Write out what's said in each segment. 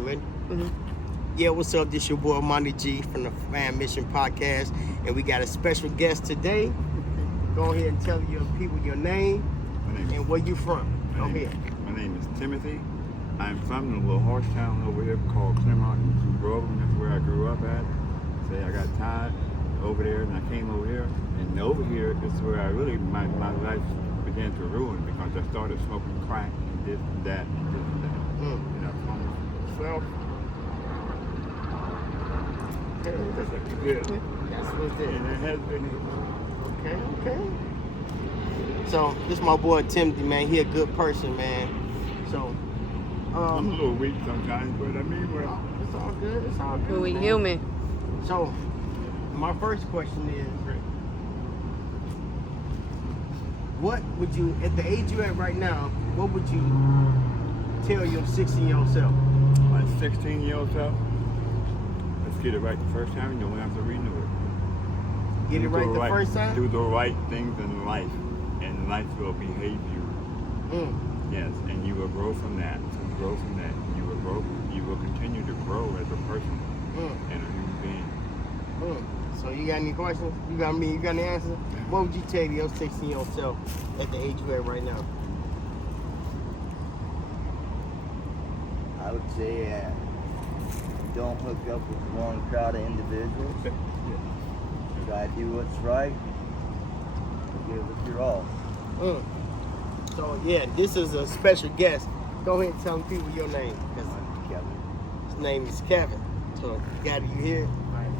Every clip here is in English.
You ready? Yeah, what's up? This your boy Monty G from the Fan Mission Podcast, and we got a special guest today. Go ahead and tell your people your name and where you from. Go ahead. My name is Timothy. I'm from the little horse town over here called Claremont in Grove. That's where I grew up at. Say I got tired over there, and I came over here. And over here is where I really my life began to ruin because I started smoking crack and this and that and this and that. And I found myself. That's what's it. And it has been. Okay. So this is my boy Timothy, man. He a good person, man. So I'm a little weak sometimes, but I mean, well, it's all good. It's all good. We man. human. So my first question is, what would you, at the age you're at right now, what would you tell your 16-year-old self? My 16-year-old self, let's get it right the first time, and you don't have to renew it. Get it right the first time? Do the right things in life, and life will behave you. Yes, and you will grow from that. And you will grow. You will continue to grow as a person and a human being. So you got any questions? You got any answers? What would you tell your 16-year-old self at the age you're at right now? I would say don't hook up with the wrong crowd of individuals. Try to do what's right. Give it your all. So yeah, this is a special guest. Go ahead and tell people your name. I'm Kevin. His name is Kevin. So got you here. Right.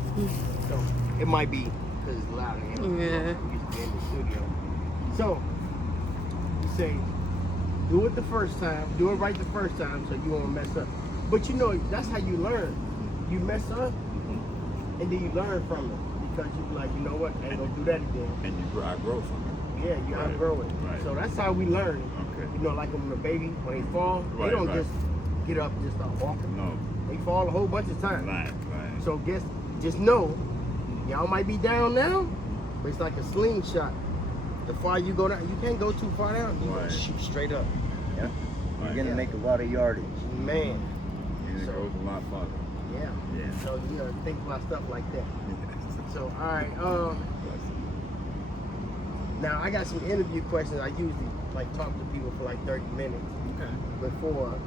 So it might be because it's loud in here. Yeah. We used to be in the studio. So you say, do it the first time. Do it right the first time, so you won't mess up. But you know that's how you learn. You mess up, and then you learn from it. Because you be like, you know what, I ain't gonna do that again. And I grow from it. Yeah, you outgrow it. Right. So that's how we learn. Okay. You know, like when a baby, when they fall, they don't just get up and just start walking. No. They fall a whole bunch of times. Right. So just know, y'all might be down now, but it's like a slingshot. The farther you go down, you can't go too far down. You gotta shoot straight up. Yeah. You're gonna make a lot of yardage. Man. And it goes a lot farther. Yeah. So you gotta think about stuff like that. So all right, now I got some interview questions. I usually like talk to people for like 30 minutes before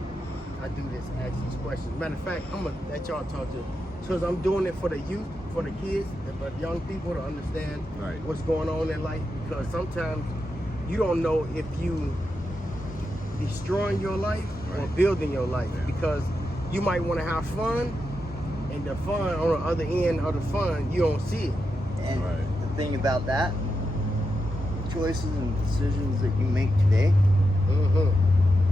I do this. Ask these questions. Matter of fact, I'm gonna let y'all talk to, because I'm doing it for the youth, for the kids, for the young people to understand what's going on in life. Because sometimes you don't know if you destroying your life or building your life. Because you might want to have fun. And the fun on the other end of the fun, you don't see it. And the thing about that, choices and decisions that you make today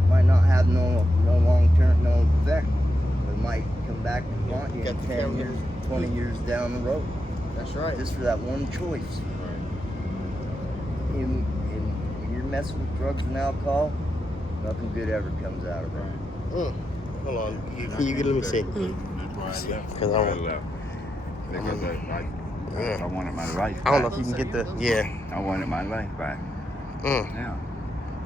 might not have no long-term, no effect. It might come back to haunt you 10 years, 20 years down the road. That's right. Just for that one choice. And when you're messing with drugs and alcohol, nothing good ever comes out of it. Hold on. Can you let me see? Because I wanted my life back. I don't know if you can get the, I wanted my life back. Yeah.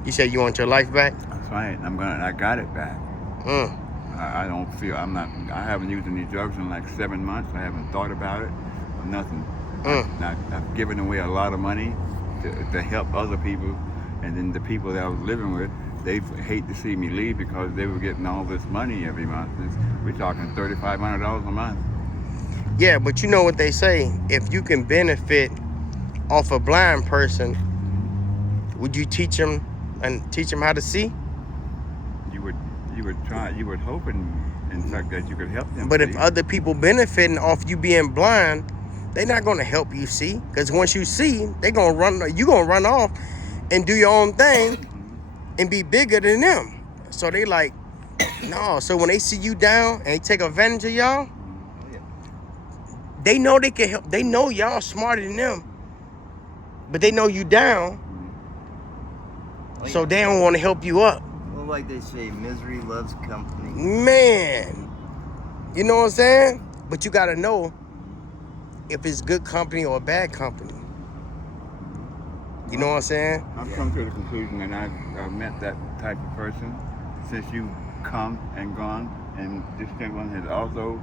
You said you want your life back? That's right. I got it back. I don't feel, I haven't used any drugs in like 7 months. I haven't thought about it or nothing. I've given away a lot of money to help other people. And then the people that I was living with, they hate to see me leave because they were getting all this money every month. We're talking $3,500 a month. Yeah, but you know what they say, if you can benefit off a blind person, would you teach them how to see? You would try, you would hope in fact that you could help them. But if other people benefiting off you being blind, they're not gonna help you see. Because once you see, you're gonna run off and do your own thing and be bigger than them. So they like, no. So when they see you down and they take advantage of y'all, they know they can help. They know y'all smarter than them, but they know you down, so they don't want to help you up. Well, like they say, misery loves company. Man, you know what I'm saying? But you gotta know if it's good company or bad company. You know what I'm saying? I've come to the conclusion that I've met that type of person since you come and gone And this gentleman has also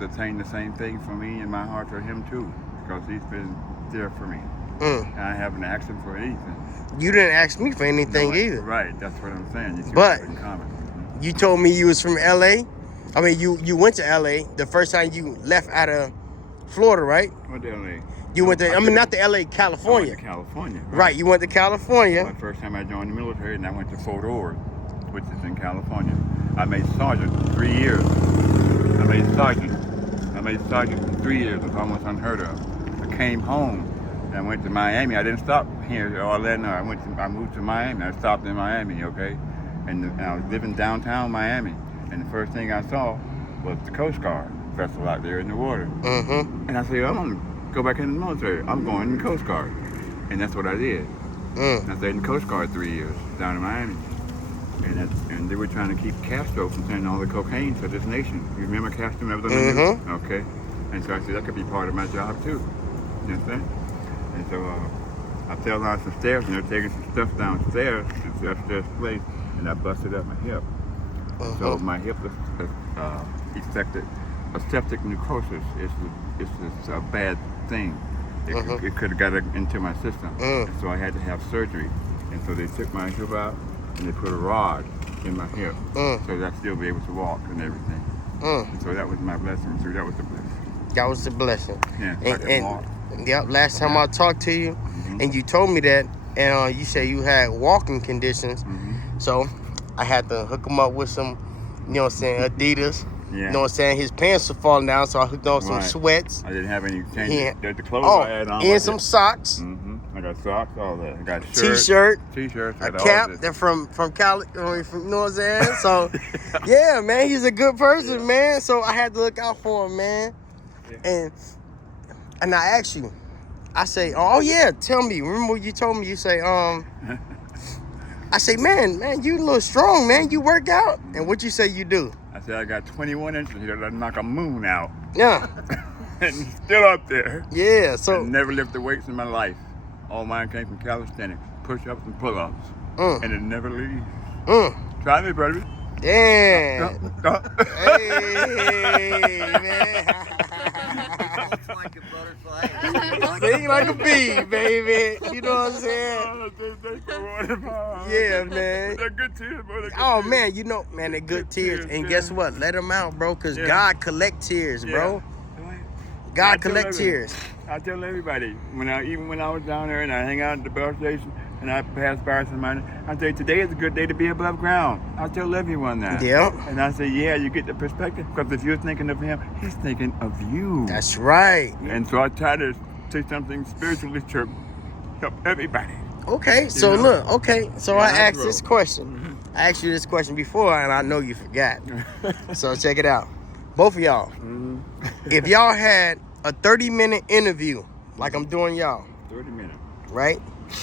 attained the same thing for me in my heart for him too, because he's been there for me. And I haven't asked him for anything. You didn't ask me for anything either. Right, that's what I'm saying. You But in common. You told me you was from LA. I mean, you went to LA the first time you left out of Florida, right? Went to LA. You went to, not to LA, California. I went to California. Right, you went to California. My first time I joined the military, and I went to Fort Ord, which is in California. I made sergeant 3 years. I made sergeant for 3 years. It's almost unheard of. I came home and I went to Miami. I didn't stop here in Orlando. I moved to Miami. I stopped in Miami, okay? And I was living downtown Miami. And the first thing I saw was the Coast Guard vessel out there in the water. And I said, I'm gonna go back in the military. I'm going in the Coast Guard. And that's what I did. I stayed in the Coast Guard 3 years down in Miami. And they were trying to keep Castro from sending all the cocaine to this nation. You remember Castro? Okay. And so I said, that could be part of my job too. You understand? And so I fell down some stairs, and they're taking some stuff downstairs to the upstairs place, and I busted up my hip. So my hip was affected. A septic necrosis is a bad thing. It could have got into my system. So I had to have surgery. And so they took my hip out, and they put a rod in my hip so that I'd still be able to walk and everything. And so that was my blessing. So that was the blessing. That was the blessing. Yeah, I can walk. Yep, last time I talked to you, and you told me that, and you said you had walking conditions. So I had to hook him up with some, you know what I'm saying, Adidas. You know what I'm saying? His pants were falling down, so I hooked on some sweats. I didn't have any changes. The clothes I had on. And some socks. I got socks, all that. I got T-shirts, a cap. They're from Cali, from, you know what I'm saying? So, yeah, man, he's a good person, man. So I had to look out for him, man. And I asked you, I say, oh yeah, tell me. Remember what you told me? You say, I say, man, you a little strong, man. You work out, and what you say you do? I said I got 21 inches. That'll knock a moon out. Yeah. And still up there. Yeah. So I never lifted weights in my life. All mine came from calisthenics, push-ups and pull-ups, and it never leaves. Try me, brother. Yeah. Hey, man. It's like a butterfly. Sing like a bee, baby. You know what I'm saying? Yeah, man. They're good tears, bro. Oh, man, you know, man, they're good tears. And guess what? Let them out, bro, because God collect tears, bro. God collect tears. I tell everybody, even when I was down there and I hang out at the bus station and I pass by somebody, I say, today is a good day to be above ground. I tell everyone that. Yeah. And I say, yeah, you get the perspective, because if you're thinking of him, he's thinking of you. That's right. And so I try to say something spiritually to help everybody. Okay, so look, so I asked this question. I asked you this question before, and I know you forgot. So check it out. Both of y'all, if y'all had a 30-minute interview, like I'm doing y'all. 30 minutes. Right?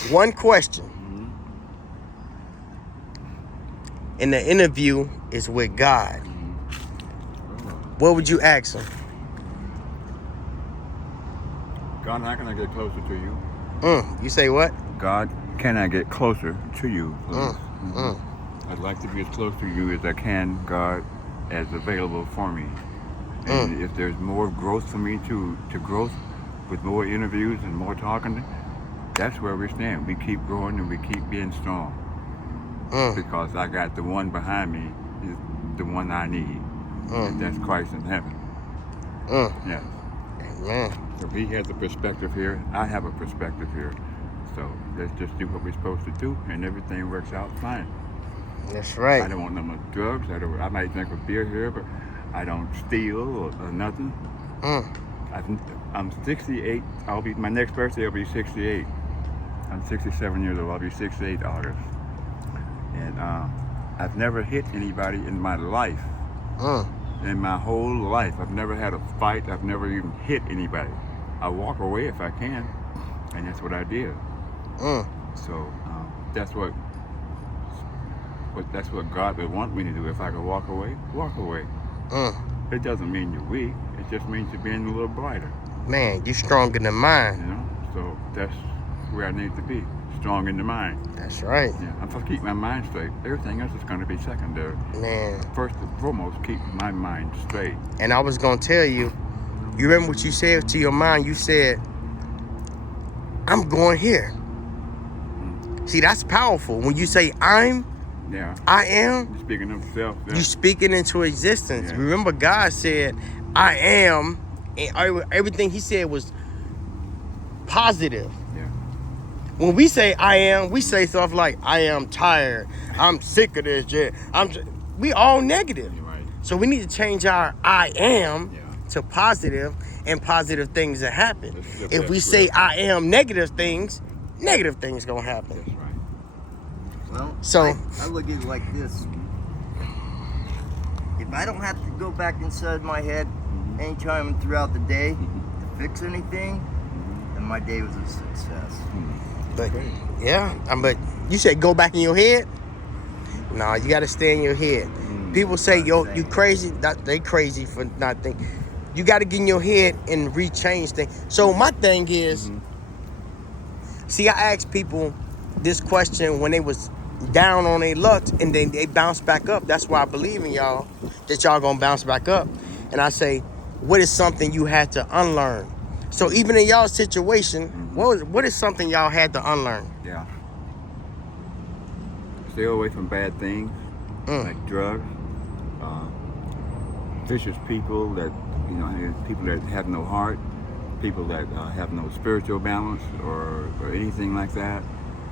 One question. And the interview is with God. What would you ask him? God, how can I get closer to you? You say what? God, can I get closer to you, please? I'd like to be as close to you as I can, God, as available for me. And if there's more growth for me to growth with more interviews and more talking, that's where we stand. We keep growing and we keep being strong. Because I got the one behind me is the one I need. And that's Christ in heaven. Yeah. Amen. So he has a perspective here. I have a perspective here. So let's just do what we're supposed to do, and everything works out fine. That's right. I don't want no more drugs. I might drink a beer here, but I don't steal or nothing. I'm 68. My next birthday will be 68. I'm 67 years old. I'll be 68 August. And I've never hit anybody in my life. In my whole life, I've never had a fight. I've never even hit anybody. I walk away if I can, and that's what I did. So that's what God would want me to do. If I could walk away, walk away. It doesn't mean you're weak. It just means you're being a little brighter. Man, you're stronger than mine. You know, so that's where I need to be. strong in the mind. That's right. Yeah, I'm supposed to keep my mind straight. Everything else is going to be secondary. Man. First and foremost, keep my mind straight. And I was going to tell you, you remember what you said to your mind? You said, I'm going here. See, that's powerful. When you say I am. You're speaking of self. Yeah. You speaking into existence. Yeah. Remember, God said, I am, and everything he said was positive. Yeah. When we say I am, we say stuff like, I am tired, I'm sick of this, we all negative. You're right. So we need to change our I am Yeah. to positive, and positive things that happen. That's If we correct. say I am negative things gonna happen. That's right. Well, So- I look at it like this. If I don't have to go back inside my head anytime throughout the day to fix anything, then my day was a success. But but you said go back in your head. No, you got to stay in your head. People say, yo, you crazy. They crazy for not thinking. You got to get in your head and rechange things. So my thing is, see, I asked people this question when they was down on their luck, and then they bounce back up. That's why I believe in y'all, that y'all gonna bounce back up. And I say, what is something you had to unlearn? So even in y'all situation, what is something y'all had to unlearn? Yeah. Stay away from bad things like drugs, vicious people that people that have no heart, people that have no spiritual balance or anything like that.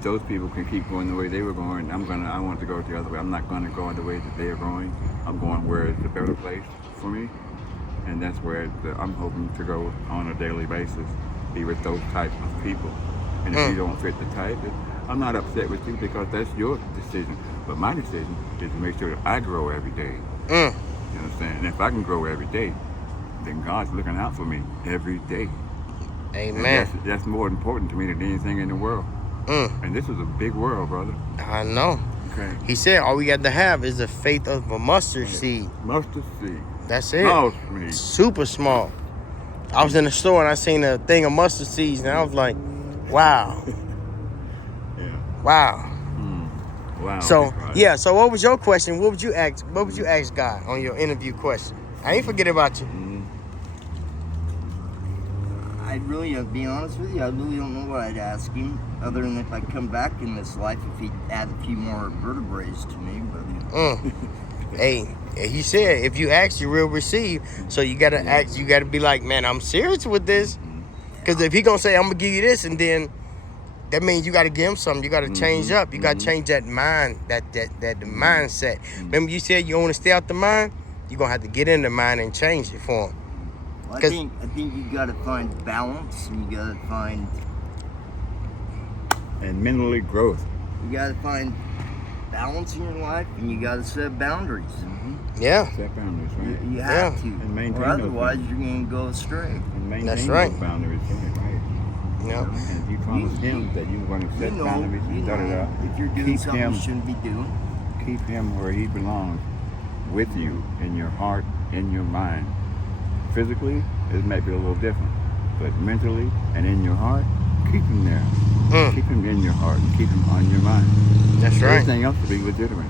Those people can keep going the way they were going. I want to go the other way. I'm not going to go the way that they are going. I'm going where it's a better place for me, and that's where I'm hoping to go on a daily basis. Be with those types of people. And if you don't fit the type, I'm not upset with you because that's your decision. But my decision is to make sure that I grow every day. You understand? And if I can grow every day, then God's looking out for me every day. Amen. And that's more important to me than anything in the world. And this is a big world, brother. I know. Okay. He said all we got to have is the faith of a mustard seed. Mustard seed. That's it. Small seed. Super small. I was in the store and I seen a thing of mustard seeds and I was like, wow. Yeah. Wow. Wow. So Right. yeah, so what was your question? What would you ask God on your interview question? I ain't forget about you. I really, to be honest with you, I really don't know what I'd ask him, other than if I come back in this life, if he'd add a few more vertebrae to me. But Hey, he said if you ask, you will receive. So you gotta ask. You gotta be like, man, I'm serious with this. Because if he gonna say I'm gonna give you this, and then that means you gotta give him something. You gotta change up. You gotta change that mind, that the mindset. Remember you said you want to stay out the mind. You gonna have to get in the mind and change it for him. I think you gotta find balance, and you gotta find mentally growth. you gotta find balance in your life, and you gotta set boundaries. Yeah. Set boundaries, right? You have to, And maintain or those otherwise boundaries. you're gonna go astray. And maintain That's those right. boundaries, right? Yeah. And if you promise him that you're going to You set know, boundaries and da-da-da, if you're doing keep something him, you shouldn't be doing. keep him where he belongs, with you, in your heart, in your mind. Physically, it might be a little different, but mentally and in your heart, keep him there. Keep him in your heart and keep him on your mind. That's right. Everything else will be legitimate.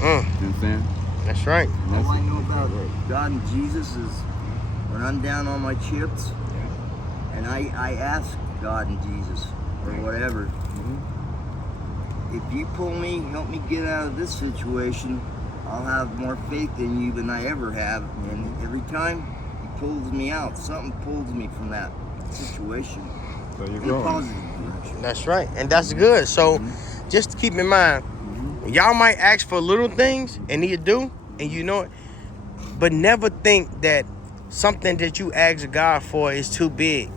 You understand? That's right. And that's All I know about God and Jesus is when I'm down on my chips and I ask God and Jesus or whatever, if you pull me, help me get out of this situation, I'll have more faith in you than I ever have. And every time he pulls me out, something pulls me from that situation So you're in a growing. positive direction. That's right. And that's good. So just keep in mind, y'all might ask for little things and he'll do, and you know it. But never think that something that you ask God for is too big.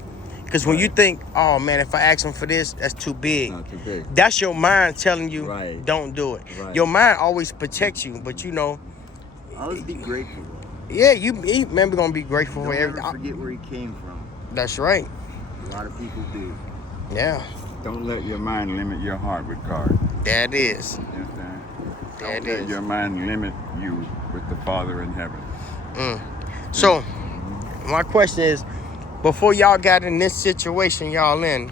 Because when you think, oh man, if I ask him for this, that's too big. Not too big. That's your mind telling you, Right. don't do it. Right. Your mind always protects you, but you know, Always be grateful. yeah, you remember gonna be grateful Don't for ever everything. forget where he came from. That's right. A lot of people do. Yeah, Don't let your mind limit your heart with God. that is. You understand? That Don't let is. your mind limit you with the Father in heaven. So, my question is, before y'all got in this situation y'all in,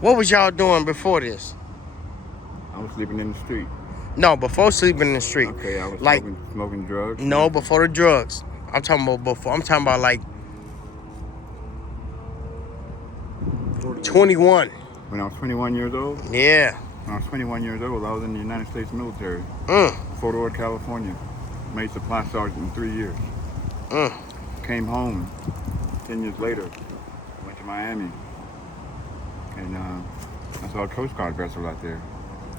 What was y'all doing before this? I was sleeping in the street. No, before sleeping in the street. Okay, I was like smoking drugs. no, before the drugs. I'm talking about before. I'm talking about like 21. When I was 21 years old? Yeah. When I was 21 years old, I was in the United States military. Fort Ord, California. Made supply sergeant in 3 years. Came home 10 years later. Went to Miami. And I saw a Coast Guard vessel out there.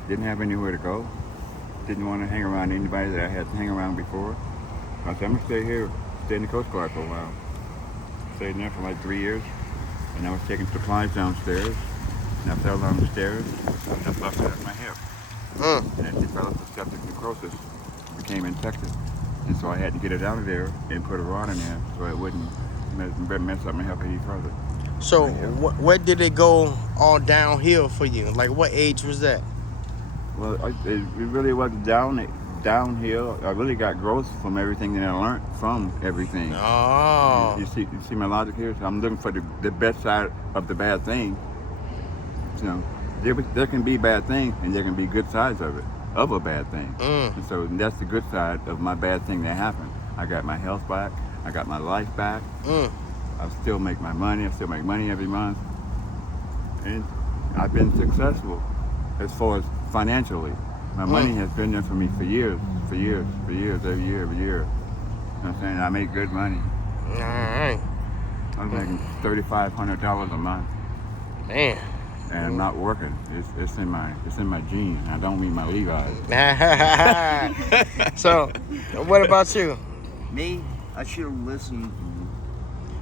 Didn't have anywhere to go. Didn't want to hang around anybody that I had to hang around before. I said, I'm going to stay here. Stay in the Coast Guard for a while. Stayed in there for like 3 years. And I was taking supplies downstairs. And I fell down the stairs. I just busted at my hip. And it developed a septic necrosis. Became infected. And so I had to get it out of there and put a rod in there so it wouldn't mess up my health any further. So where did it go all downhill for you? Like what age was that? Well, it really wasn't downhill. I really got growth from everything that I learned from everything. Oh. You see my logic here? So I'm looking for the best side of the bad thing. You know, there can be bad things and there can be good sides of it, of a bad thing. And so that's the good side of my bad thing that happened. I got my health back. I got my life back. I still make my money. I still make money every month. And I've been successful as far as financially. My money has been there for me for years, every year. You know what I'm saying? I make good money. All right. I'm making $3,500 a month. Man. And I'm not working. It's in my genes. I don't mean my Levi's. So, what about you? Me, I should have listened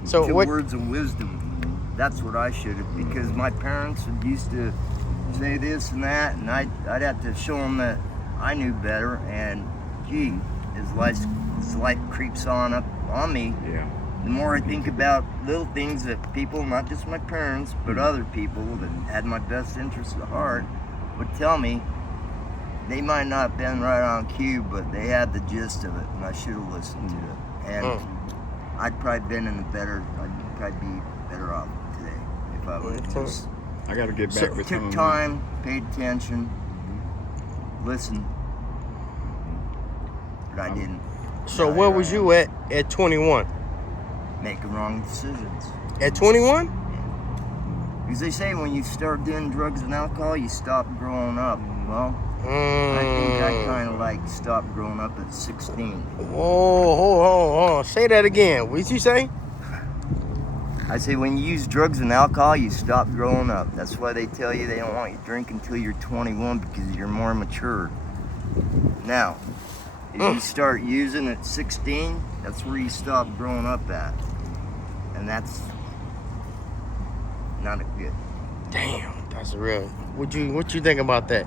So to what? words of wisdom. That's what I should have, because my parents used to say this and that, and I'd have to show them that I knew better. And gee, as life creeps up on me, the more I think about little things that people, not just my parents, but other people that had my best interests at heart, would tell me. They might not have been right on cue, but they had the gist of it, and I should have listened to it. And I'd probably be better off today if I would have just I got to get back with took time, paid attention, listened, but I didn't. So where was you at 21? Making wrong decisions. At 21? Because they say when you start doing drugs and alcohol, you stop growing up. Well, I think I kind of like stopped growing up at 16. Whoa, hold on. Say that again. What did you say? I say when you use drugs and alcohol, you stop growing up. That's why they tell you they don't want you to drink until you're 21 because you're more mature. Now, if you start using at 16, that's where you stop growing up at. And that's not a good. Damn, that's real. What you think about that?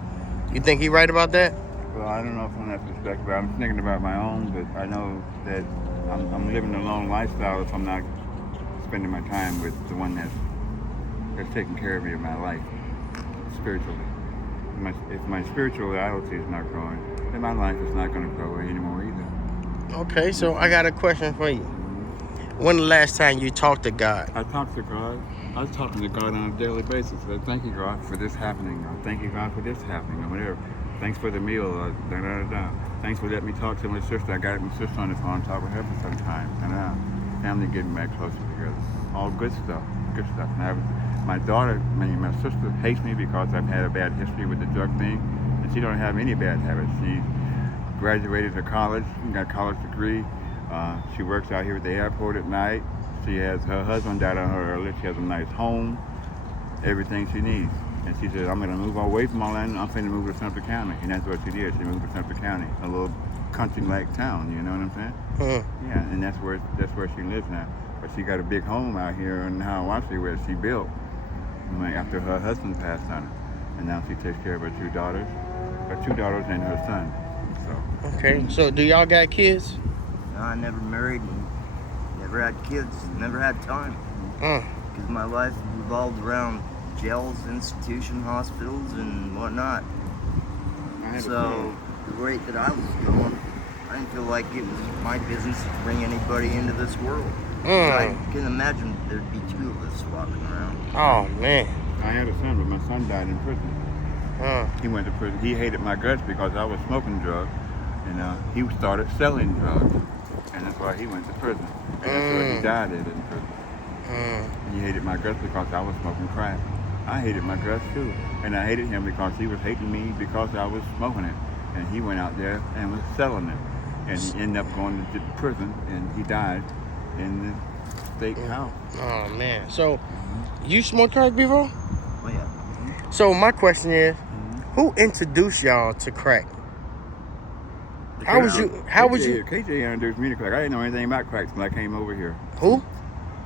You think he right about that? Well, I don't know from that perspective. I'm thinking about my own, but I know that I'm living a long lifestyle if I'm not spending my time with the one that's taking care of me in my life, spiritually. If my spirituality is not growing, then my life is not going to grow anymore either. Okay, so I got a question for you. When the last time you talked to God? I talk to God. I was talking to God on a daily basis. I thank you, God, for this happening. I thank you, God, for this happening, or whatever. Thanks for the meal. Thanks for letting me talk to my sister. I got my sister on the phone, talk with her for some time. Family getting back closer together. All good stuff. And my daughter, my sister hates me because I've had a bad history with the drug thing, and she don't have any bad habits. She graduated to college, got a college degree. She works out here at the airport at night. She has her husband died on her earlier. She has a nice home, everything she needs. And she said, I'm going to move away from all that, and I'm going to move to Sumter County. And that's what she did. She moved to Sumter County, a little country-like town, you know what I'm saying? Yeah, and that's where she lives now. But she got a big home out here in Hiawassee where she built after her husband passed on her. And now she takes care of her two daughters and her son. So. Okay, so do y'all got kids? No, I never married and never had kids, never had time. Because my life revolved around jails, institution, hospitals, and whatnot. So the rate that I was going, I didn't feel like it was my business to bring anybody into this world. I can imagine there'd be two of us walking around. Oh man. I had a son, but my son died in prison. He went to prison. He hated my guts because I was smoking drugs, and he started selling drugs, and that's why he went to prison. And that's why he died in prison. He hated my guts because I was smoking crack. I hated my guts too, and I hated him because he was hating me because I was smoking it, and he went out there and was selling it, and he ended up going to prison, and he died in the state house. Oh man! So, you smoked crack before? Oh yeah. So my question is, who introduced y'all to crack? How was you? KJ introduced me to crack. I didn't know anything about crack until I came over here. Who?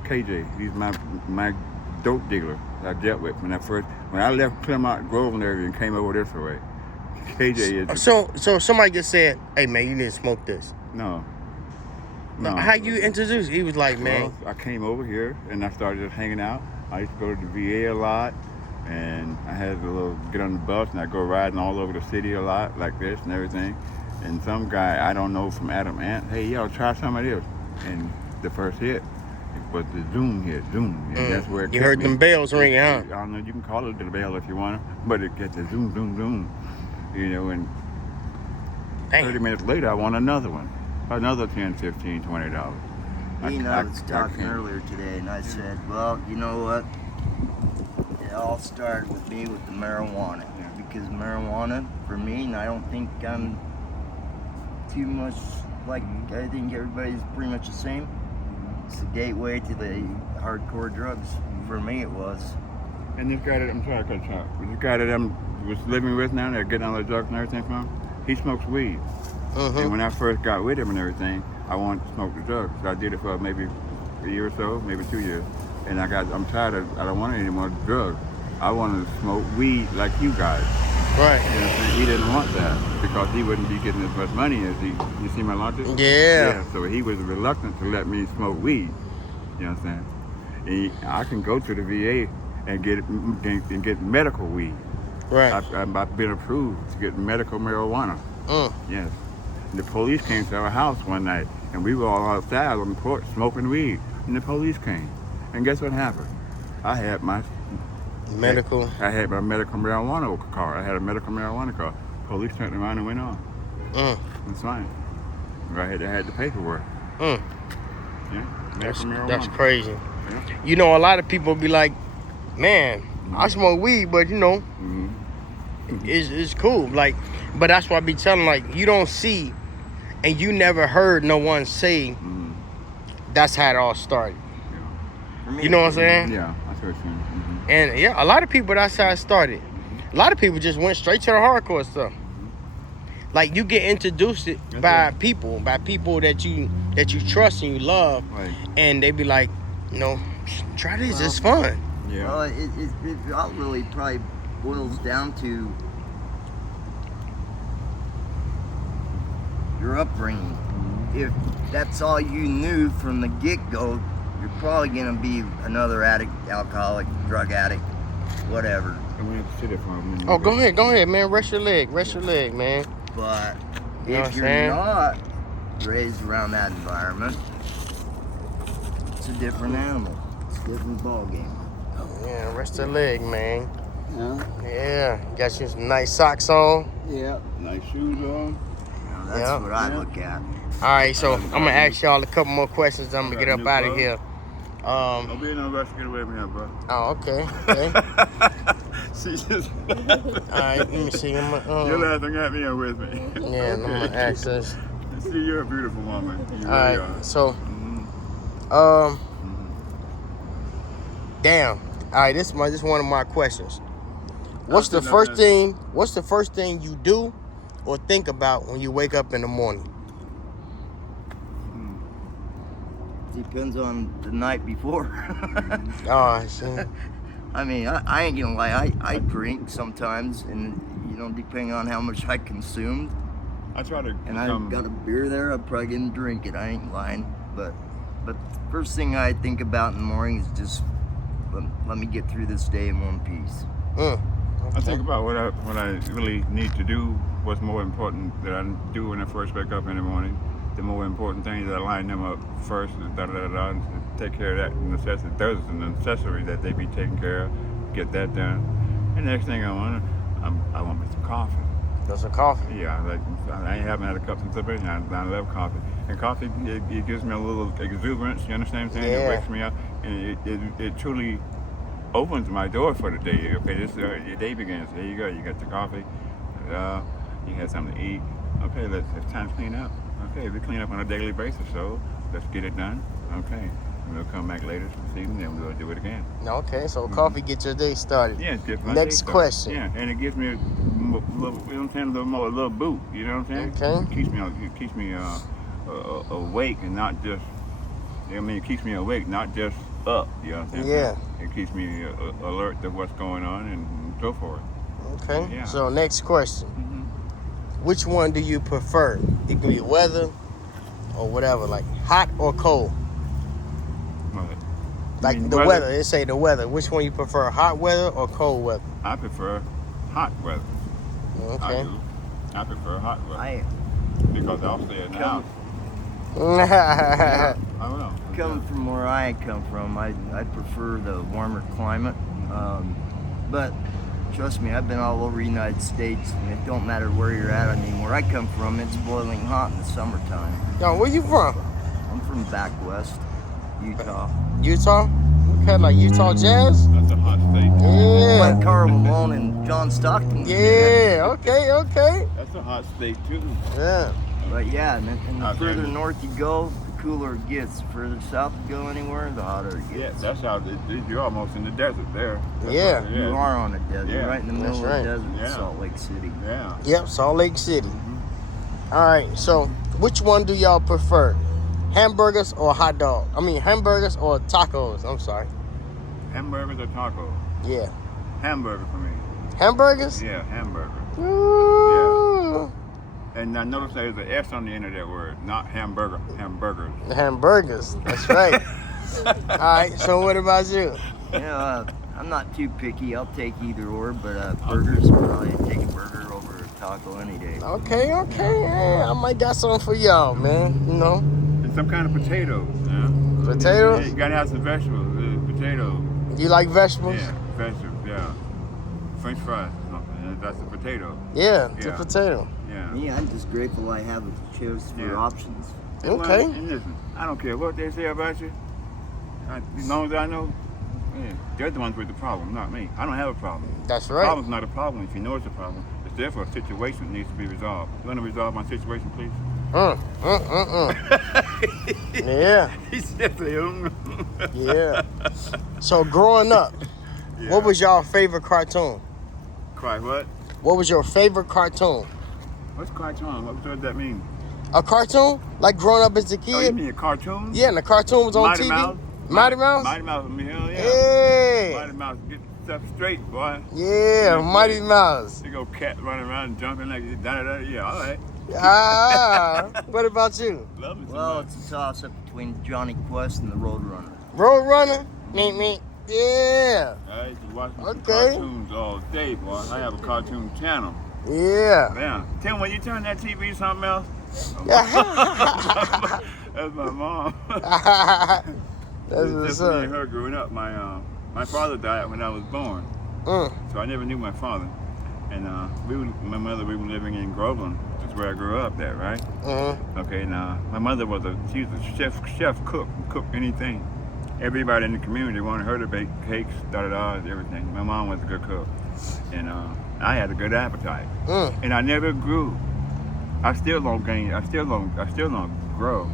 KJ. He's my dope dealer I dealt with when I left Claremont Grove and everything and came over this way. KJ is. So somebody just said, "Hey man, you didn't smoke this." No. How you introduced? He was like, "Man." Well, I came over here and I started just hanging out. I used to go to the VA a lot, and I had a little get on the bus and I go riding all over the city a lot like this and everything. And some guy I don't know from Adam Ant, hey yo, try some of this. And the first hit was the Zoom hit, Zoom. And that's where it you heard them bells ringing, huh? I don't know, you can call it the bell if you want to, but it gets the Zoom, Zoom, Zoom. You know, and 30 minutes later I want another one. Another $10, $15, $20. Me and I was talking earlier today, and I said, well, you know what? It all started with me with the marijuana. Because marijuana, for me, and I don't think I'm too much like, I think everybody's pretty much the same. It's the gateway to the hardcore drugs. For me, it was. And this guy that I'm trying to cut short, this guy that I'm was living with now, they're getting all the drugs and everything from, he smokes weed. And when I first got with him and everything, I wanted to smoke the drugs. So I did it for maybe a year or so, maybe 2 years. And I'm tired of, I don't want any more drugs. I wanted to smoke weed like you guys. Right. You know what I'm saying? He didn't want that because he wouldn't be getting as much money as you see my logic? Yeah. So he was reluctant to let me smoke weed. You know what I'm saying? I can go to the VA and get medical weed. Right. I've been approved to get medical marijuana. Yes. The police came to our house one night, and we were all outside on the porch smoking weed, and the police came. And guess what happened? I had my medical marijuana car. I had a medical marijuana car. Police turned around and went on. That's fine. I had the paperwork. Yeah. That's crazy. Yeah. You know, a lot of people be like, man, I smoke weed, but you know, it's cool. Like, but that's why I be telling, like, you don't see and you never heard no one say that's how it all started. Yeah. You know what I'm saying? Yeah, that's what I'm saying. And yeah, a lot of people, that's how it started. A lot of people just went straight to the hardcore stuff. Like, you get introduced by people that you trust and you love, right. And they be like, you know, try this, it's fun. Yeah. Well, it all really probably boils down to your upbringing. If that's all you knew from the get-go, you're probably gonna be another addict, alcoholic, drug addict, whatever. I'm gonna have to sit there for a minute. Oh, go ahead, man. Rest your leg, man. But if you're not raised around that environment, it's a different animal. It's a different ball game. Yeah, rest your leg, man. Yeah. Got you some nice socks on. Yeah. Nice shoes on. That's what I look at. All right, so I'm gonna ask y'all a couple more questions. I'm gonna get up out of here. Don't be in no rush to get away from here, bro. Oh, okay. She just. All right, let me see. You're laughing at me or with me? Yeah, I'm gonna ask this. See, you're a beautiful woman. All right, so, damn. All right, this is one of my questions. What's the first thing you do or think about when you wake up in the morning? Depends on the night before. Oh, see. I mean, I ain't gonna lie. I drink sometimes, and you know, depending on how much I consumed. I try to. And I've got a beer there. I'm probably gonna drink it. I ain't lying. But the first thing I think about in the morning is just let me get through this day in one piece. Okay. I think about what I really need to do. What's more important that I do when I first wake up in the morning. The more important things, I line them up first, and take care of that necessity. Those are the necessary that they be taken care of. get that done. And next thing I want me some coffee. Got some coffee. Yeah, I haven't had a cup since I've been here. I love coffee. And coffee, it gives me a little exuberance, you understand what I'm saying? Yeah. It wakes me up, and it truly opens my door for the day. Okay, your day begins. There you go. You got your coffee. You had something to eat. Okay, it's time to clean up. Okay, we clean up on a daily basis, so let's get it done. Okay, and we'll come back later this evening, and we'll do it again. Okay, so coffee gets your day started. Yeah, it's good. For my Next day started. question. Yeah, and it gives me a little, you know what I'm saying, a little boot. You know what I'm saying? Okay. It keeps me awake and not just. It keeps me awake, not just up. You know what I'm saying? Yeah. It keeps me alert to what's going on and so forth. Okay. Yeah. So next question. Mm-hmm. Which one do you prefer? It can be weather or whatever, like hot or cold. Like the weather. They say the weather. Which one you prefer, hot weather or cold weather? I prefer hot weather. Okay. I prefer hot weather. Because I'll stay in the house. Yeah. I don't know. Coming from where I come from, I prefer the warmer climate. But trust me, I've been all over the United States, and it don't matter where you're at. I mean, where I come from, it's boiling hot in the summertime. Yo, where you from? I'm from back west, Utah. Utah? Okay, like Utah Jazz? That's a hot state. Yeah. Like Carl Malone and John Stockton. Yeah, okay. That's a hot state too. Yeah. But yeah, and the Out there. further north you go, the cooler it gets. The further south you go anywhere, the hotter it Yeah, gets. that's how you're almost in the desert there. That's Yeah. what it You is. are on a desert, Yeah. right in the middle That's of right. the desert in Yeah. Salt Lake City. Yeah. Yep, Salt Lake City. All right, so which one do y'all prefer? Hamburgers or hot dog? I mean, hamburgers or tacos? I'm sorry. Hamburgers or tacos? Yeah. Hamburger for me. Hamburgers? Yeah, hamburger. Ooh. And I noticed there's an S on the end of that word, not hamburger, hamburgers. Hamburgers. That's right. All right, so what about you? Yeah, I'm not too picky. I'll take either or, but burgers, probably take a burger over a taco any day. Okay. Yeah, I might got something for y'all, man. You know, And some kind of potatoes. Yeah? Potatoes? Yeah, you gotta have some vegetables. Potatoes. you like vegetables? Yeah, vegetables, yeah. French fries or something. That's a potato. Yeah, it's a Yeah. potato. Yeah. Me, I'm just grateful I have a choice for Yeah. options. And Okay. and listen, I don't care what they say about you. As long as I know, yeah, they're the ones with the problem, not me. I don't have a problem. That's The right. problem's not a problem if you know it's a problem. It's therefore a situation that needs to be resolved. You want to resolve my situation, please? Yeah, He said, yeah. So growing up, Yeah. what was y'all favorite cartoon? Cry what? What was your favorite cartoon? What's cartoon? What does that mean? A cartoon? Like growing up as a Oh, you kid? mean a cartoon? Yeah, and the cartoon was on Mighty TV. Mouse? Mighty Mouse? Mighty Mouse, hell yeah. Yeah. Mighty Mouse, get stuff straight, boy. Yeah, Mighty Mouse. You go cat running around and jumping like da-da-da. Yeah, all right. What about you? Love it so Well, much. it's a toss-up between Johnny Quest and the Roadrunner. Roadrunner? Me. Yeah. I used to watch Okay. cartoons all day, boy. I have a cartoon channel. Yeah. Yeah. Tim, when you turn that TV to something else, that's my mom. That's It's what's just me and up. her growing up. My father died when I was born, Mm. so I never knew my father. And we were living in Groveland. That's where I grew up at, right? Mm-hmm. Okay, now my mother she was a chef cook anything. Everybody in the community wanted her to bake cakes, everything. My mom was a good cook, and I had a good appetite. And I never grew. I still don't gain. I still don't grow.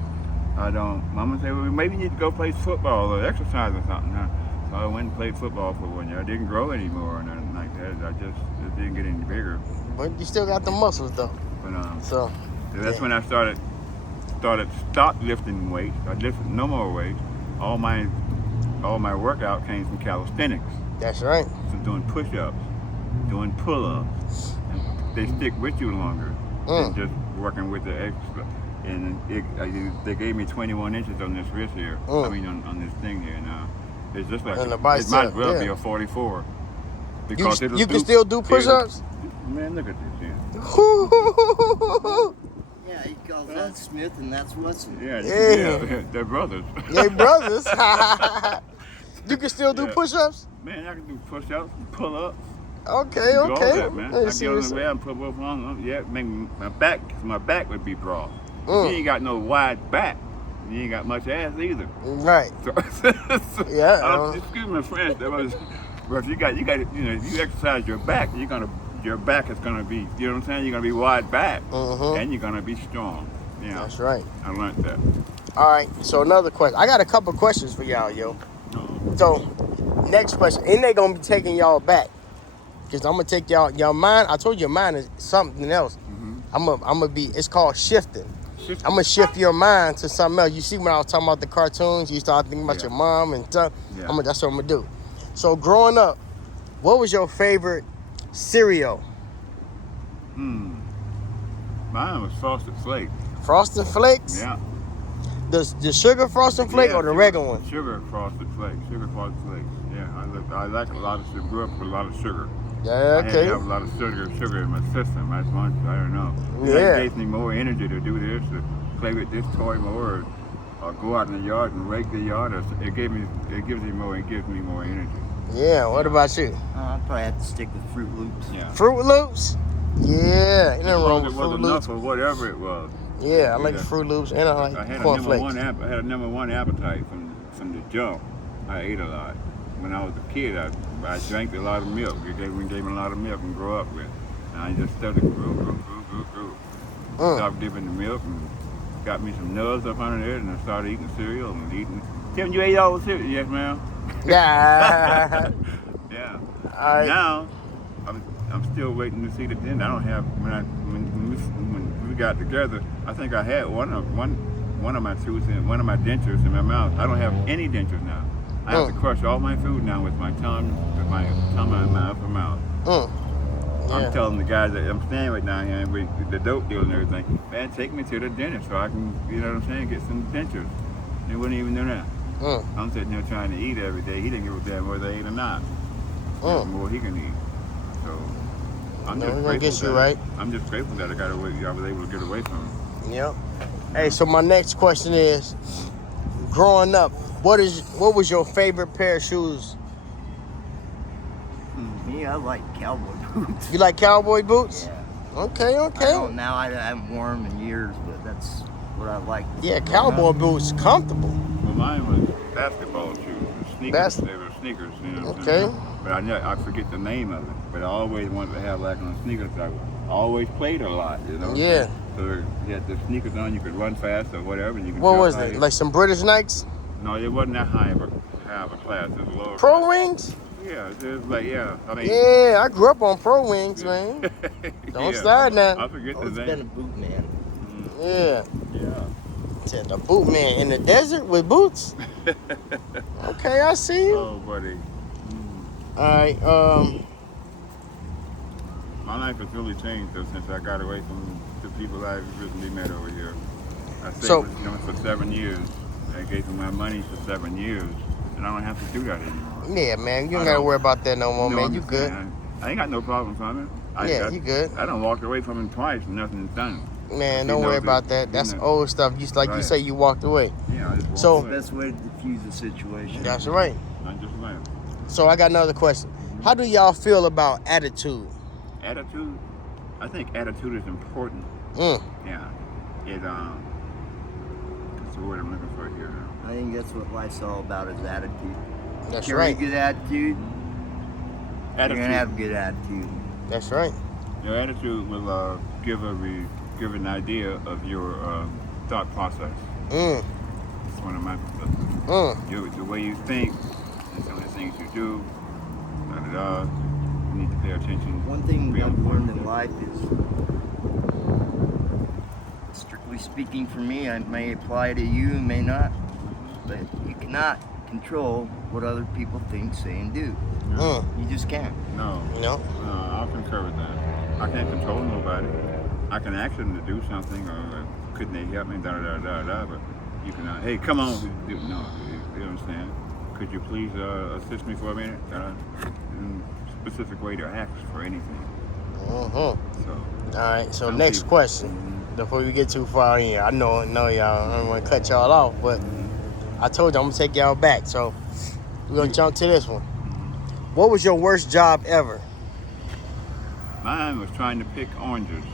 I don't. Mama said, well, maybe you need to go play football or exercise or something. So I went and played football for 1 year. I didn't grow anymore or nothing like that. I just didn't get any bigger. But you still got the muscles though. But So that's when I stopped lifting weights. I lifted no more weights. All my workout came from calisthenics. that's right. So doing push-ups, doing pull-ups. And they stick with you longer than just working with the extra. And they gave me 21 inches on this wrist here. I mean on this thing here now. It's just like And the it bicep, might as well be yeah. a 44. You it'll can still do push-ups? Man, look at this here. Yeah, he calls that Smith and that's Wesson. Yeah, Yeah. they're brothers. They brothers. You can still do Yeah. push-ups? Man, I can do push-ups, pull-ups. Okay, do all okay. that, man. I get on the way and put both on. Yeah, make my back would be broad. You ain't got no wide back. You ain't got much ass either. Right. So, Yeah. excuse my French. That was, but if you got, if you exercise your back, your back is gonna be, you know what I'm saying? You're gonna be wide back, and you're gonna be strong. Yeah. That's right. I learned that. All right. So another question. I got a couple questions for y'all, yo. So next question, and they gonna be taking y'all back, cause I'm gonna take y'all mind. I told you your mind is something else. I'm gonna be. It's called shifting. I'm gonna shift your mind to something else. You see, when I was talking about the cartoons, you start thinking about your mom and stuff. Yeah. That's what I'm gonna do. So growing up, what was your favorite cereal? Mine was Frosted Flakes. Frosted Flakes? Yeah. The sugar Frosted Flake or the regular one? Sugar Frosted Flakes. Sugar Frosted Flakes. Yeah, I like a lot of sugar. Grew up with a lot of sugar. Yeah, I had okay. to have a lot of sugar in my system. I don't know. Yeah. It gave me more energy to do this, to play with this toy more, or go out in the yard and rake the yard. It gives me more energy. Yeah, what about you? I'd probably have to stick with Fruit Loops. Yeah. Fruit Loops? Yeah, ain't nothing wrong It with was Fruit enough Loops. or whatever it was. Yeah, I like Fruit Loops and I I had like cornflakes. I had a number one appetite from the jump. I ate a lot. When I was a kid, I drank a lot of milk. It gave me a lot of milk and grew up with. And I just started grew. Stopped dipping the milk and got me some nuts up under there, and I started eating cereal and eating. Kevin, you ate all the cereal? Yes, ma'am. Yeah. Yeah. All right. Now, I'm still waiting to see the dentist. I don't have when we got together. I think I had one of my tooth and one of my dentures in my mouth. I don't have any dentures now. I have to crush all my food now with my tongue and my upper mouth. Yeah. I'm telling the guys that I'm staying with down here with the dope deal and everything, man, take me to the dentist so I can, you know what I'm saying, get some dentures. They wouldn't even do that. I'm sitting there trying to eat every day. He didn't give a damn whether they ate or not. The more he can eat. So I'm just gonna get you right. I'm just grateful that I was able to get away from him. Yep. Hey, so my next question is, growing up, what was your favorite pair of shoes? Me, I like cowboy boots. You like cowboy boots? Yeah. Okay. Now I haven't worn them in years, but that's what I like. Yeah, cowboy boots, comfortable. Well, mine was basketball shoes. Sneakers. They were sneakers, you know what I'm saying? But I forget the name of it. But I always wanted to have like on sneakers. I always played a lot, you know? Yeah. So you had the sneakers on, you could run fast or whatever. And you could What jump was high. it? Like some British Nikes? No, it wasn't that high of a class. It was lower. Pro Wings? Yeah, it was like, I mean. Yeah, I grew up on Pro Wings, man. Don't start now. I forget the It's name. been a boot man. Yeah. Yeah. Said the boot man in the desert with boots? Okay, I see you. Oh, buddy. All right, My life has really changed though since I got away from the people I've recently met over here. I stayed with them for 7 years. I gave them my money for 7 years, and I don't have to do that anymore. yeah, man, you don't gotta worry about that no more, man. You good. I ain't got no problem from it. You good. I done walked away from him twice and nothing's done. Man, don't worry about that. That's old stuff. Just like you say, you walked away. Yeah, I just walked So- away. Best way to diffuse the situation. That's right. I just left. So I got another question. How do y'all feel about attitude? Attitude? I think attitude is important. Yeah. What's the word I'm looking for here? I think that's what life's all about is attitude. That's Carry right. a good attitude. You're gonna have a good attitude. That's right. Your attitude will give an idea of your thought process. It's one of my the way you think and some of the things you do. You need to pay attention. One thing Be on I've board learned with in it. life is, strictly speaking for me, I may apply to you, may not, but you cannot control what other people think, say, and do. You just can't. No. I'll concur with that. I can't control nobody. I can ask them to do something, or couldn't they help me? But you can. Hey, come on. No, you understand? Could you please assist me for a minute? Specific way to ask for anything. All right. So Some next people- question. Before we get too far in, I know y'all. I don't want to cut y'all off, but I told you I'm gonna take y'all back. So, We're gonna jump to this one. What was your worst job ever? Mine was trying to pick oranges.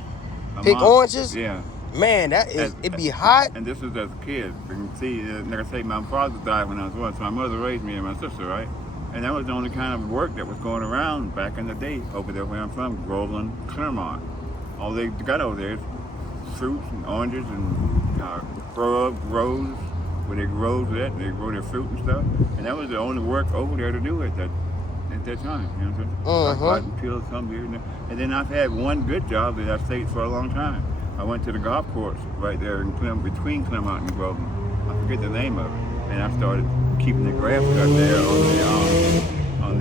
Oranges? Yeah. Man, it'd be hot. And this was as a kid. You can see, like I say, my father died when I was one, so my mother raised me and my sister, right? And that was the only kind of work that was going around back in the day over there where I'm from, Groveland, Claremont. All they got over there is fruits and oranges and grows, where they grow that, they grow their fruit and stuff. And that was the only work over there to do at that time. You know what I'm saying? Garden peels, some here and there. And then I've had one good job that I stayed for a long time. I went to the golf course right there in between Claremont and Groveland. I forget the name of it. And I started keeping the grass cut there on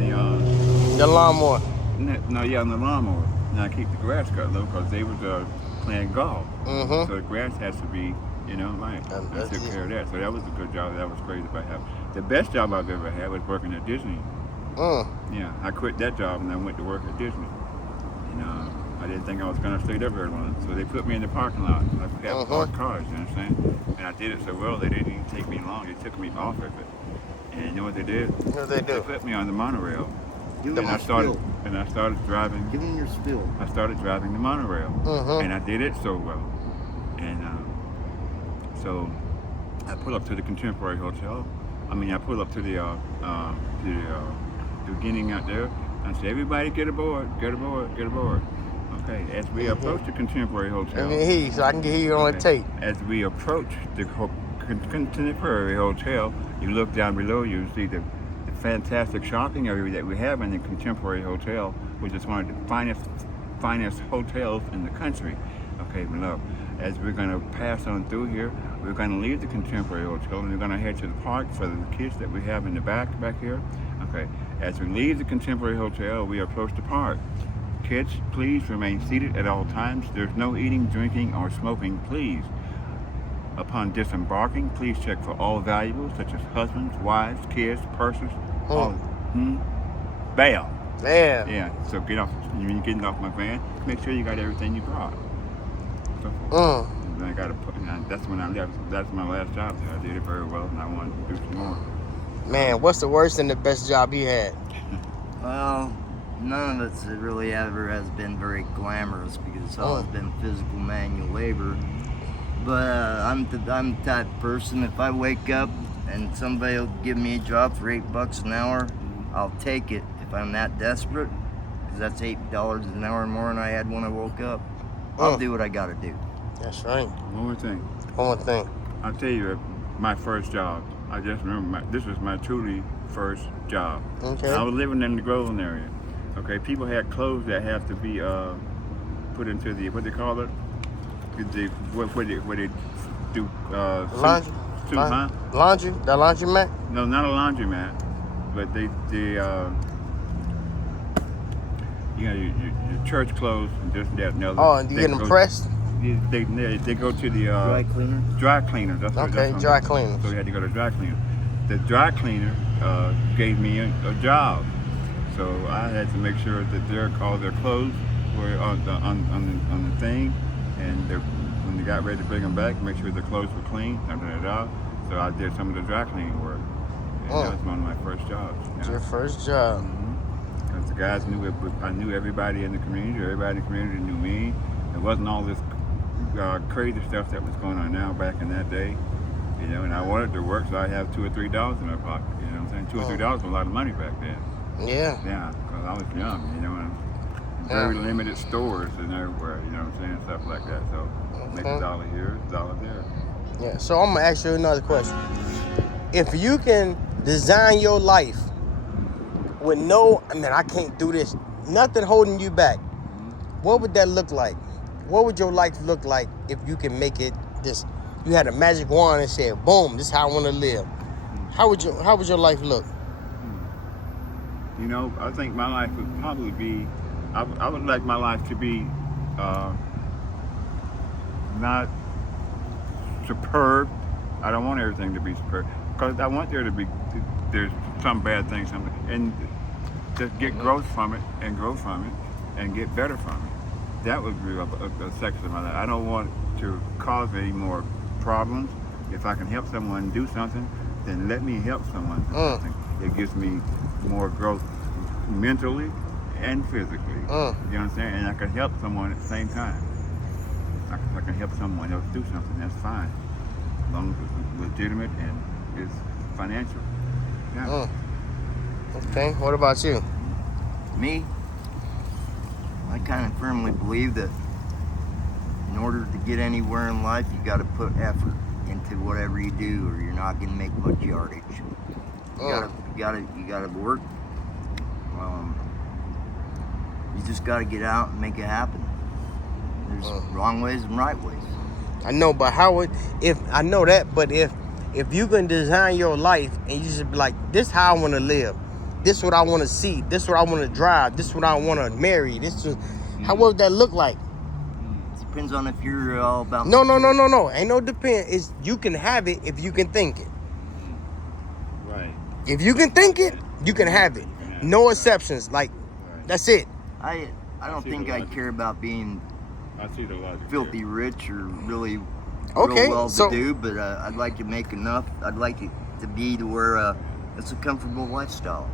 the lawnmower. On the lawnmower. And I keep the grass cut low because they was playing golf. So the grass has to be, right. I took care of that. So that was a good job. That was crazy about having. The best job I've ever had was working at Disney. Yeah, I quit that job and I went to work at Disney. I didn't think I was going to stay there very long. So they put me in the parking lot. I had parked cars, you understand? And I did it so well, they didn't even take me long. They took me off of it. And you know what they did? What did they do? They put me on the monorail. I started driving. Give them your spill. I started driving the monorail. And I did it so well. And so I pull up to the Contemporary Hotel. I pull up to the beginning out there. I say, everybody get aboard, get aboard, get aboard. Okay, as we approach the Contemporary Hotel. Let me hear you so I can hear you on the tape. As we approach the Contemporary Hotel, you look down below you and see the fantastic shopping area that we have in the Contemporary Hotel, which is one of the finest hotels in the country. Okay, below. As we're going to pass on through here, we're going to leave the Contemporary Hotel and we're going to head to the park for the kids that we have in the back here. Okay, as we leave the Contemporary Hotel, we approach the park. Kids, please remain seated at all times. There's no eating, drinking, or smoking, please. Upon disembarking, please check for all valuables such as husbands, wives, kids, purses, all. Bail. Yeah, so get off. When you're getting off my van, make sure you got everything you brought. So, and I got to put. That's when I left. That's my last job. So I did it very well, and I wanted to do some more. Man, what's the worst and the best job you had? Well, none of it really ever has been very glamorous because it's always been physical manual labor. But I'm the type of person, if I wake up and somebody will give me a job for $8 an hour, I'll take it if I'm that desperate, because that's $8 an hour more than I had when I woke up. I'll do what I gotta do. That's right. One more thing. I'll tell you, my first job. I just remember this was my truly first job. Okay. I was living in the Groveland area. Okay, people had clothes that have to be put into the, what they call it? Where they do laundry. Laundry? The laundromat? No, not a laundromat, but they your church clothes and this and that and the other. Oh, and you get them pressed? They go to the dry cleaner. Dry cleaner. Dry cleaner. So we had to go to dry cleaner. The dry cleaner gave me a job, so I had to make sure that all their clothes were on the thing, and when they got ready to bring them back, make sure the clothes were clean. So I did some of the dry cleaning work. And that was one of my first jobs. It's your first job. Because the guys I knew everybody in the community. Everybody in the community knew me. It wasn't all this crazy stuff that was going on now back in that day. And I wanted to work, so I have $2 or $3 in my pocket. You know what I'm saying? $2 or $3 was a lot of money back then. Yeah. Yeah, because I was young, and very limited stores and everywhere, you know what I'm saying? Stuff like that. So make $1 here, $1 there. Yeah, so I'm going to ask you another question. If you can design your life with I can't do this, nothing holding you back, what would that look like? What would your life look like if you can make it this? You had a magic wand and said, boom, this is how I want to live. How would your life look? I think my life would probably be, I would like my life to be not superb. I don't want everything to be superb, because I want there's some bad things, and just get growth from it and grow from it and get better from it. That would be a section of my life. I don't want to cause any more problems. If I can help someone do something, then let me help someone do something. it gives me more growth mentally and physically. You know what I'm saying? And I can help someone at the same time. I can help someone else do something, that's fine. As long as it's legitimate and it's financial. Yeah. Okay, what about you? Me, I kind of firmly believe that in order to get anywhere in life, you got to put effort into whatever you do, or you're not gonna make much yardage. You gotta work. You just gotta get out and make it happen. There's wrong ways and right ways. I know, but how would I know that? But if you can design your life and you just be like, this how I want to live, this what I want to see, this what I want to drive, this what I want to marry, this is how would that look like? Depends on if you're all about. No. Ain't no depend. It's you can have it if you can think it. Right. If you can think it, you can have it. No exceptions. Like that's it. I don't think I care about being I see the logic. filthy rich or really Okay, real well so- to do, but I'd like to make enough. I'd like it to be to where it's a comfortable lifestyle.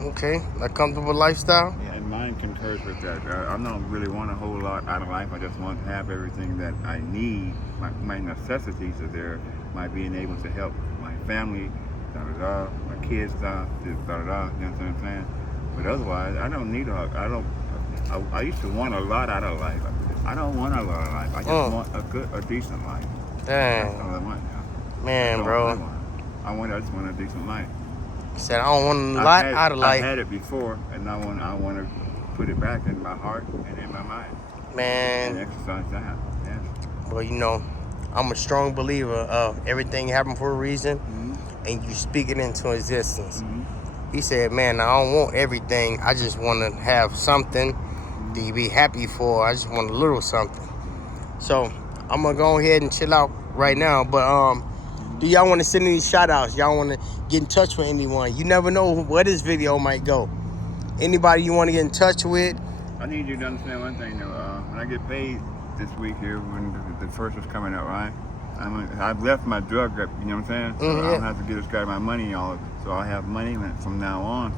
Okay, a comfortable lifestyle. Yeah. And mine concurs with that. I don't really want a whole lot out of life. I just want to have everything that I need. My necessities are there. My being able to help my family, my kids, You know what I'm saying? But otherwise, I don't need I used to want a lot out of life. I don't want a lot of life. I just want a decent life. That's all I Dang, want now. man, That's all bro. I just want a decent life. Said I don't want a lot out of I life, had it before, and I want to put it back in my heart and in my mind and man. exercise that. Yes. Well, you know, I'm a strong believer of everything happened for a reason, and you speak it into existence. He said, man, I don't want everything. I just want to have something to be happy for. I just want a little something. So I'm gonna go ahead and chill out right now. But do y'all want to send any shout outs? Y'all want to get in touch with anyone? You never know where this video might go. Anybody you want to get in touch with? I need you to understand one thing though. When I get paid this week here, when the first is coming up, right? I've left my drug rep, you know what I'm saying? So I don't have to give this guy my money all of it. So I'll have money from now on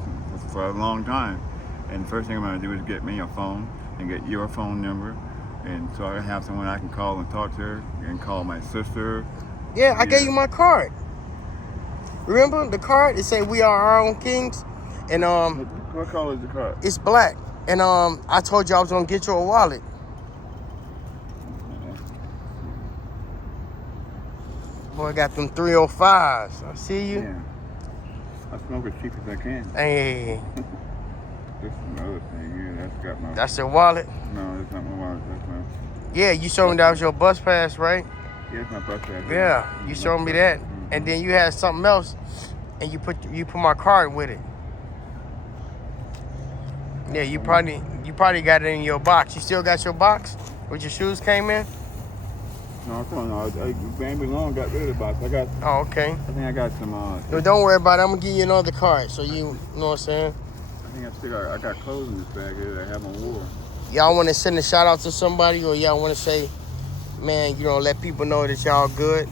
for a long time. And the first thing I'm gonna do is get me a phone and get your phone number. And so I have someone I can call and talk to her and call my sister. Yeah, I gave you my card. Remember the card? It said we are our own kings. And What color is the card? it's black. And I told you I was gonna get you a wallet. Boy, I got them 305s. I see you. Yeah. I smoke as cheap as I can. Hey, This is another thing here. That's got my. that's your wallet. No, that's not my wallet. That's my. Yeah, you showed me that was your bus pass, right? Yeah, it's my bus pass. Yeah, you showed me that. And then you had something else, and you put my card with it. Yeah, you probably got it in your box. You still got your box where your shoes came in? No, come on, no. Bambi Long got rid of the box. Oh, okay. I think I got some. No, don't worry about it. I'm gonna give you another card, so you know what I'm saying. I think I got clothes in this bag here that I haven't worn. Y'all want to send a shout out to somebody, or y'all want to say, man, you know, let people know that y'all good?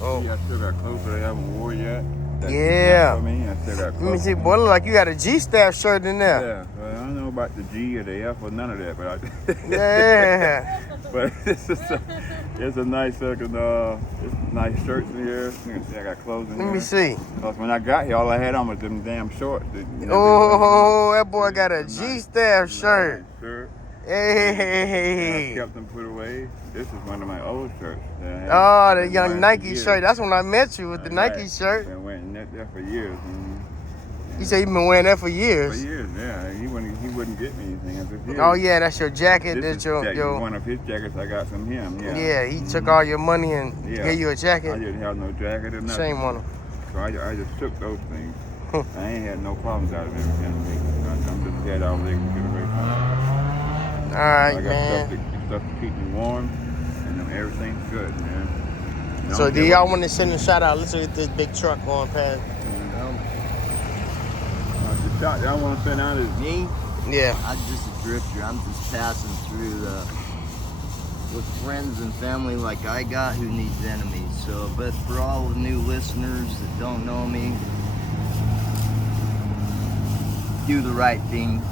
Oh, Yeah, I still got clothes that I haven't worn yet. Yeah. For me, I still got let me clothes. see. Boy, look like you got a G-Staff shirt in there. Yeah, well, I don't know about the G or the F or none of that, but Yeah. but it's a nice looking, it's nice shirts in here. You can see I got clothes in here. Let me see. Because when I got here, all I had on was them damn shorts. Oh, that boy got a G-Staff shirt. Shirt. I Hey. kept them put away. This is one of my old shirts. That I had. Oh, the Been young wearing Nike for years. shirt. That's when I met you with the Right. Nike shirt. Been wearing that there for years. You said you've been wearing that for For years. years, yeah. He wouldn't get me anything. I said, Oh yeah, that's your jacket. This That is your one of his jackets I got from him. Yeah. yeah. He took all your money and Yeah. gave you a I jacket. didn't have no jacket or nothing. Shame on him. So I just took those things. I ain't had no problems out of everything. I'm just glad I was able to get away from it. All right, I got man. stuff to keep me warm, and everything's good, man. So do y'all want to send a shout out? Let's look at this big truck going past. The shot that I want to send out is Me, Yeah. I'm just a drifter. I'm just passing through with friends and family like I got who needs enemies. So, but for all the new listeners that don't know me, do the right thing,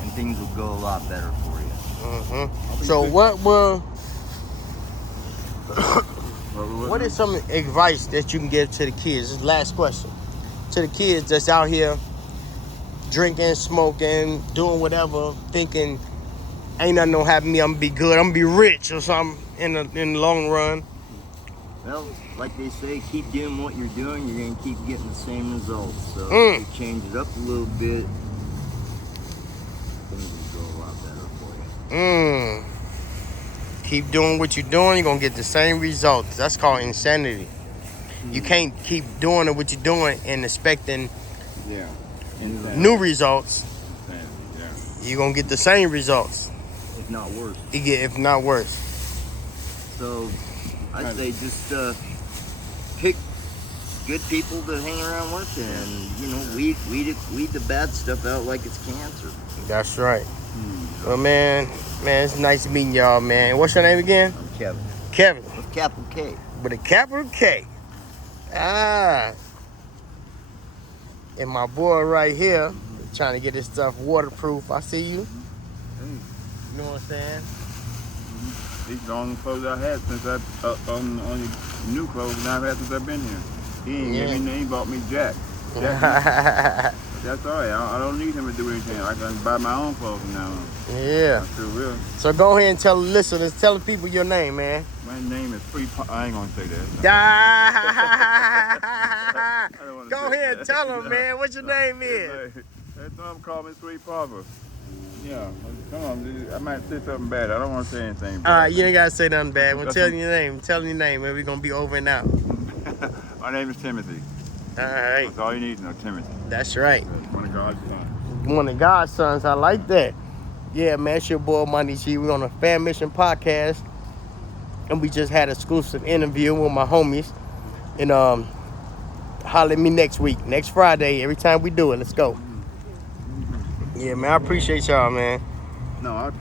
and things will go a lot better for you. So what what is some advice that you can give to the kids? This is the last question. To the kids that's out here drinking, smoking, doing whatever, thinking ain't nothing gonna happen to me, I'm gonna be good, I'm gonna be rich or something in the long run. Well, like they say, keep doing what you're doing, you're gonna keep getting the same results. So if you change it up a little bit, things will go a lot better for you. Keep doing what you're doing, you're gonna get the same results. That's called insanity. You can't keep doing what you're doing and expecting new results. You're gonna get the same results. If not worse. If not worse. So I'd say just pick good people to hang around with, and weed the bad stuff out like it's cancer. That's right. Well, man, it's nice meeting y'all, man. What's your name again? I'm Kevin. Kevin. With capital K. With a capital K. And my boy right here, trying to get this stuff waterproof. I see you. You know what I'm saying? These are the only clothes I had since only new clothes that I've had since I've been here. He ain't give me nothing, he bought me Jack. That's all right. I don't need him to do anything. I can buy my own clothes now. Yeah. I sure will. So go ahead and tell the listeners, tell the people your name, man. My name is I ain't gonna say that. Go ahead and tell them, man, what your name is. That's why I'm calling Sweet Papa. Yeah, come on, dude. I might say something bad. I don't want to say anything bad. You ain't gotta say nothing bad. Well, tell your name. Tell me your name, and we're gonna be over and out. My name is Timothy. All right. That's all you need to know, Timothy. That's right. One of God's sons. One of God's sons. I like that. Yeah, man, it's your boy Money G. We're on a Fan Mission podcast, and we just had an exclusive interview with my homies. And holler at me next week, next Friday. Every time we do it, let's go. Yeah, man, I appreciate y'all, man. No, I